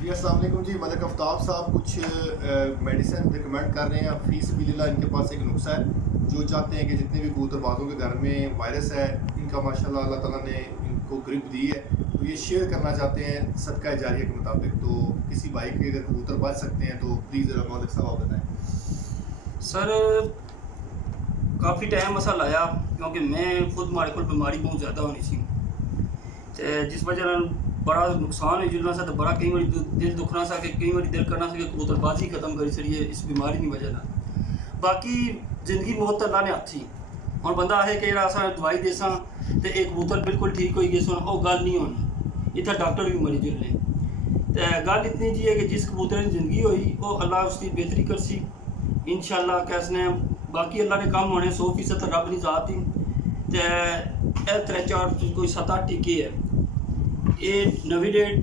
जी अस्सलाम वालेकुम जी। मलिक आफ्ताब साहब कुछ मेडिसिन रिकमेंड कर रहे हैं। फीस बिल्ला इनके पास एक नुस्खा है, जो चाहते हैं कि जितने भी कबूतरबाजों के घर में वायरस है, इनका माशाल्लाह अल्लाह ताला ने इनको ग्रिप दी है, तो ये शेयर करना चाहते हैं सदका जारिया के मुताबिक। तो किसी भाई के अगर कबूतर बाज सकते हैं तो प्लीज़ मलिक साहब आप बताएँ। सर काफ़ी टाइम असा लाया क्योंकि मैं खुद मारे को बीमारी बहुत ज़्यादा होनी सी, ते जिस वजह नाल बड़ा नुकसान हुई जुलना सा, तो बड़ा कई बार दिल दुखना सा कि कई बार दिल करना सा कि कबूतरबाजी खत्म करी छड़ी है इस बीमारी की वजह नाल। बाकी जिंदगी मौत अल्लाह ने हत्थ ही हुण बंदा है कि जेह्ड़ा असां दवाई देसां ते एक कबूतर बिल्कुल ठीक होई गए सुन, ओह् गल नहीं होनी। इत्थै डॉक्टर भी मरी जुलने, ते गल इतनी जी है कि जिस कबूतर की जिंदगी हुई वो अल्लाह उसकी बेहतरी करसी इंशाअल्लाह। कैसने बाकी अल्लाह ने काम होने 100% तो रब की जात ही। ते ए 3-4 कोई 7-8 टीके है, ये नवी डेट,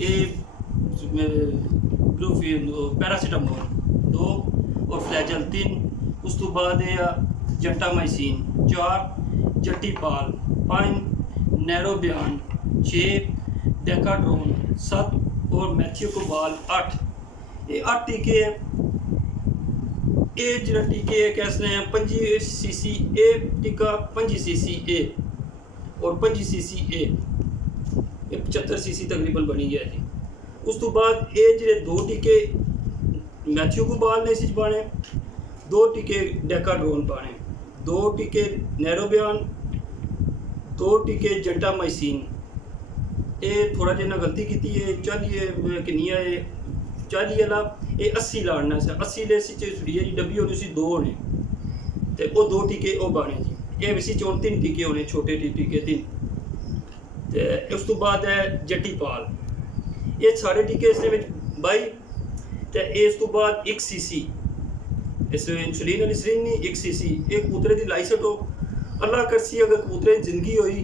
ये पैरासीटामोल 2 और फ्लैजल 3, उस तो बाद जंटामाइसिन 4, जट्टीपाल 5, नैरोबियान 6, डेकाड्रोन 7 और मैथ्योकोबाल 8। ये 8 टीके है। ये जो टीके है कैसने 25 cc ए टीका, 25 cc ए और 25 cc ए, ये 75 cc तकरीबन बनी गया जी। उस तो बाद ये जो 2 टीके मैथ्योकोबाल ने इस पाने, 2 टीके डेकाड्रोन पाने, 2 टीके नैरोबियान, 2 टीके जंटामाइसिन। ये थोड़ा जिन्ना गलती की है 40 किन्नी है 40 वाला, ये 80 लाना से 80 ले सी जी डब्बी होनी सी 2 होने, तो वो 2 टीके वो पाने जी। ये इसी 3 टीके होने, छोटे टीके 3। तो उस तो बाद है जट्टीपाल, ये सारे टीके इसमें बाई। तो इस तो बाद 1 cc इस इंसुलिन वाली सरिंज नहीं, 1 cc एक कबूतरे की लाइसेंस हो अल्लाह करसी। अगर कबूतरे की जिंदगी हुई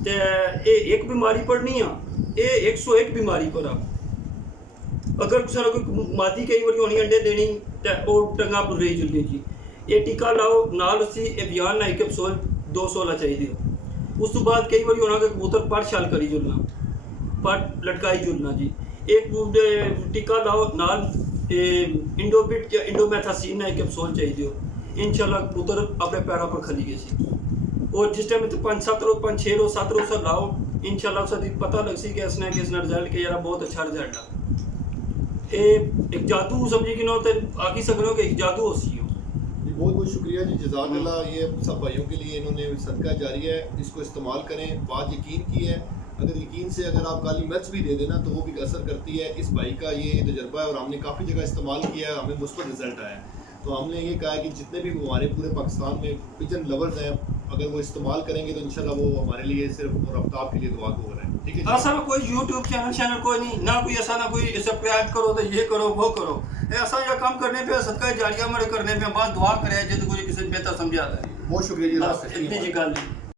तो ये एक बीमारी पड़नी आ, ये 101 बीमारी पर आ। अगर कुछ ना कोई मादी कई बार होनी अंडे देनी तो वह टंगा पर रही जुलनी जी। ये टीका लाओ नाल उसी अभियान ना 1 कैप्सूल 200 वाला चाहिए। उस तो बाद कई बार होना कि कबूतर पर शाल करी जुलना, पर लटकाई जुलना जी। एक टीका लाओ नाल इंडोबिट या इंडोमेथासिन ना 1 कैप्सूल चाहिए। इंशाल्लाह कबूतर अपने पैरों पर खली गए सी। और जिस टाइम 5-7 रोज 5-6 रोज 7 रोज लाओ इंशाल्लाह उसका पता लग सी कि इसने रिजल्ट के यार बहुत अच्छा रिजल्ट आ। ये एक जादू समझी कि ना तो आखी सकते हो कि एक जादू हो सी हो। बहुत बहुत शुक्रिया जी, जज़ाकल्लाह। ये सब भाइयों के लिए इन्होंने सदका जारी है, इसको इस्तेमाल करें। बात यकीन की है, अगर यकीन से अगर आप काली मिर्च भी दे देना तो वो भी असर करती है। इस भाई का ये तजर्बा है और हमने काफ़ी जगह इस्तेमाल किया है, हमें मुस्बत रिजल्ट आया है। तो हमने ये कहा है कि जितने भी हमारे पूरे पाकिस्तान में पिजन लवर्स हैं, अगर वो इस्तेमाल करेंगे तो इंशाल्लाह वो हमारे लिए सिर्फ और आफ्ताब के लिए दुआ को रहे हैं। ठीक है, ऐसा कोई यूट्यूब चैनल कोई नहीं ना, कोई ऐसा ना कोई सब्सक्राइब करो तो ये करो वो करो। ऐसा या काम करने पे सदका जारिया हमारे करने पे बस दुआ करे जो कोई किसी बेहतर समझा है। बहुत शुक्रिया जी। इतनी जी गल नहीं।